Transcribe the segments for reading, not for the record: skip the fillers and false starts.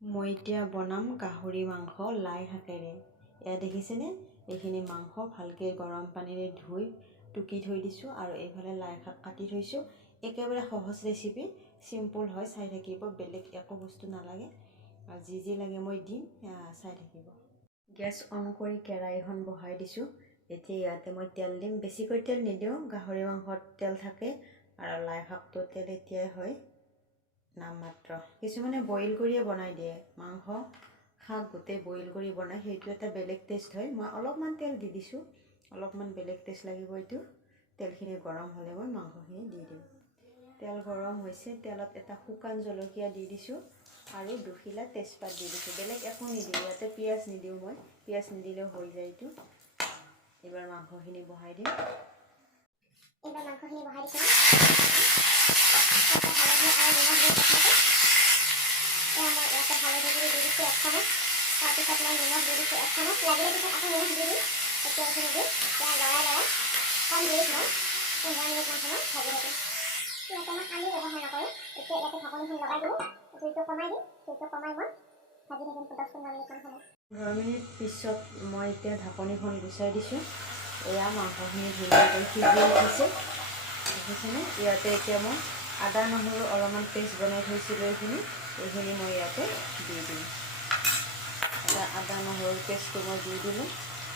মই এতিয়া বনাম গাহৰি মাংস লাই শাকেৰে। এয়া দেখিছেনে? এইখিনি মাংস ভালকৈ গৰম পানীৰে ধুই টুকি থৈ দিছোঁ আৰু এইফালে লাই শাক কাটি থৈছোঁ। একেবাৰে সহজ ৰেচিপি, চিম্পুল হয়, চাই থাকিব, বেলেগ একো বস্তু নালাগে আৰু যি লাগে মই দিম, চাই থাকিব। গেছ অন কৰি কেৰাহীখন বহাই দিছোঁ। এতিয়া ইয়াতে মই তেল দিম, বেছিকৈ তেল নিদিওঁ, গাহৰি মাংসত তেল থাকে আৰু লাই শাকটো তেল এতিয়াই হয় নামমাত্ৰ। কিছুমানে বইল কৰিয়ে বনাই দিয়ে, মাংস শাক গোটেই বইল কৰি বনায়, সেইটো এটা বেলেগ টেষ্ট হয়। মই অলপমান তেল দি দিছোঁ, অলপমান বেলেগ টেষ্ট লাগিব এইটো। তেলখিনি গৰম হ'লে মই মাংসখিনি দি দিম। তেল গৰম হৈছে, তেলত এটা শুকান জলকীয়া দি দিছোঁ আৰু দুখিলা তেজপাত দি দিছোঁ। বেলেগ একো নিদিওঁ, ইয়াতে পিঁয়াজ নিদিওঁ, মই পিঁয়াজ নিদিলেও হৈ যায় এইটো। এইবাৰ মাংসখিনি বহাই দিম। মিনিট পিছত মই এতিয়া ঢাকনিখন গুচাই দিছোঁ। এয়া মাংসখিনি ধুনীয়াকৈ সিজি উঠিছে, দেখিছেনে? ইয়াতে এতিয়া মই আদা নহৰু অলপমান পেষ্ট বনাই থৈছিলোঁ, এইখিনি মই ইয়াতে দি দিম। আদা নহৰুৰ পেষ্টটো মই দি দিলোঁ।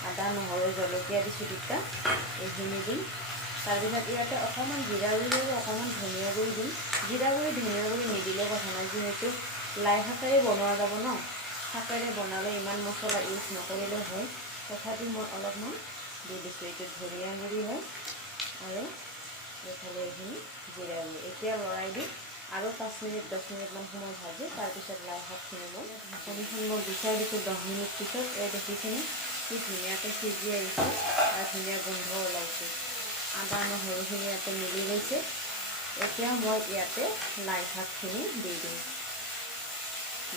আদা নহৰু জলকীয়া দিছোঁ দুটা, এইখিনি দিম। তাৰপিছত ইয়াতে অকণমান জিৰা গুড়ি আৰু অকণমান ধনিয়া গুড়ি দিম। জিৰা গুড়ি ধনিয়া গুড়ি নিদিলেও কথা নাই, যিহেতু লাই শাকেৰে বনোৱা যাব ন, শাকেৰে বনালে ইমান মছলা ইউজ নকৰিলেও হয়। তথাপি মই অলপমান দি দিছোঁ। এইটো ধনিয়া গুড়ি হয় আৰু এইফালে এইখিনি জিৰা গুড়ি। এতিয়া লৰাই দিম আৰু 5 মিনিট 10 মিনিটমান সময় ভাজি, তাৰপিছত লাই শাকখিনি মই ঢাকনিখন মই গুচাই দিছোঁ। 10 মিনিট পিছত এই দেখিছেনে কি ধুনীয়াকৈ সিজি আহিছে আৰু ধুনীয়া গোন্ধ ওলাইছে। আদা নহৰুখিনি ইয়াতে মিলি গৈছে। এতিয়া মই ইয়াতে লাই শাকখিনি দি দিম।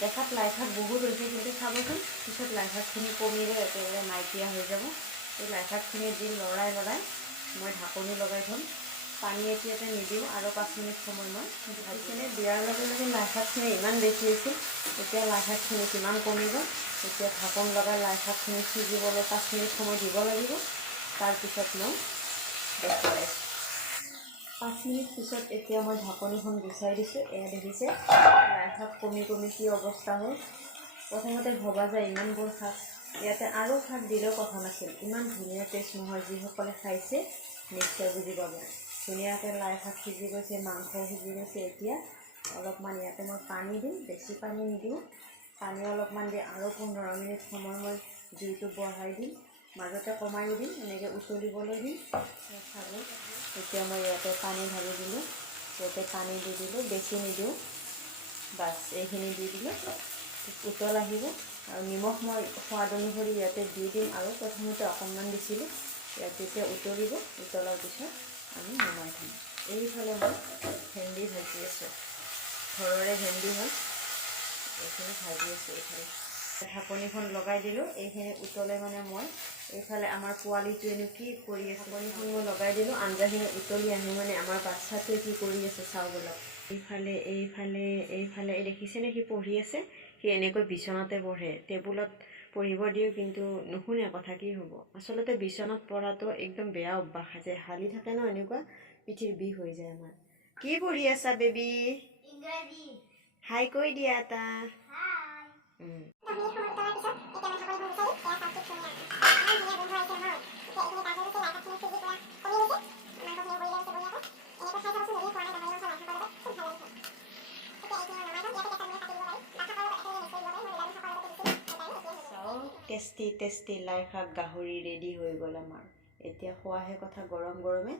দেখাত লাই শাক বহুত হৈছে, কিন্তু চাবচোন পিছত লাই শাকখিনি কমিলে একেবাৰে নাইকিয়া হৈ যাব। এই লাই শাকখিনি দি লৰাই মই ঢাকনি লগাই থ'ম। পানী এতিয়াতে নিদিওঁ আৰু 5 মিনিট সময় মই ভাজিখিনি দিয়াৰ লগে লগে লাই শাকখিনি ইমান বেছি আছিল, এতিয়া লাই শাকখিনি কিমান কমিব। এতিয়া ঢাকন লগাই লাই শাকখিনি সিজিবলৈ 5 মিনিট সময় দিব লাগিব। তাৰপিছত মই দেখুৱাই আছোঁ। 5 মিনিট পিছত এতিয়া মই ঢাকনিখন গুচাই দিছোঁ। এয়া দেখিছে লাই শাক কমি কি অৱস্থা হ'ল। প্ৰথমতে ভবা যায় ইমানবোৰ শাক, ইয়াতে আৰু শাক দিলেও কথা নাছিল, ইমান ধুনীয়া টেষ্ট নহয়। যিসকলে খাইছে নিশ্চয় বুজি পাব। ধুনীয়াকৈ লাই শাক সিজি গৈছে, মাংস সিজি গৈছে। এতিয়া অলপমান ইয়াতে মই পানী দিম, বেছি পানী নিদিওঁ। পানী অলপমান দি আৰু 15 মিনিট সময় মই জুইটো বঢ়াই দিম, মাজতে কমাইও দিম, এনেকৈ উতলিবলৈ দিম। এতিয়া মই ইয়াতে পানী ঢালি দিলোঁ, ইয়াতে পানী দি দিলোঁ, বেছি নিদিওঁ, বাছ এইখিনি দি দিলোঁ। উতল আহিব আৰু নিমখ মই সোৱাদ অনুসৰি ইয়াতে দি দিম আৰু প্ৰথমতে অকণমান দিছিলোঁ। ইয়াত যেতিয়া উতলিব, উতলাৰ পিছত আমি নমাই থ'ম। এইফালে মই ভেন্দি ভাজি আছোঁ, ঘৰৰে ভেন্দি হয়, এইখিনি ভাজি আছোঁ। এইফালে ঢাকনিখন লগাই দিলোঁ, এইখিনি উতলে মই এইফালে আমাৰ পোৱালিটোৱেনো কি কৰি আছে। ঢাকনিখন মই লগাই দিলোঁ, আঞ্জাখিনি উতলি আহি আমাৰ বাচ্ছাটোৱে কি কৰি আছে চাওঁ ব'লক। এইফালে এই দেখিছেনে সি পঢ়ি আছে। সি এনেকৈ বিচনাতে পঢ়ে, টেবুলত পঢ়িব দিওঁ কিন্তু নুশুনে কথা। কি হ'ব? আচলতে বিচনাত পঢ়াটো একদম বেয়া অভ্যাস, যে হালি থাকে ন, এনেকুৱা পিঠিৰ বিষ হৈ যায় আমাৰ। কি পঢ়ি আছা বেবী? ইংৰাজী। হাই কৈ দিয়া এটা। টেষ্টি লাই শাক গাহৰি ৰেডি হৈ গ'ল আমাৰ। এতিয়া খোৱাহে কথা গৰম গৰমে।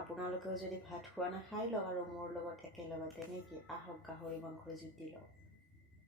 আপোনালোকেও যদি ভাত খোৱা না, খাই লওক আৰু মোৰ লগত একেলগতে, নেকি? আহক গাহৰি মাংসৰ জুতি লওক।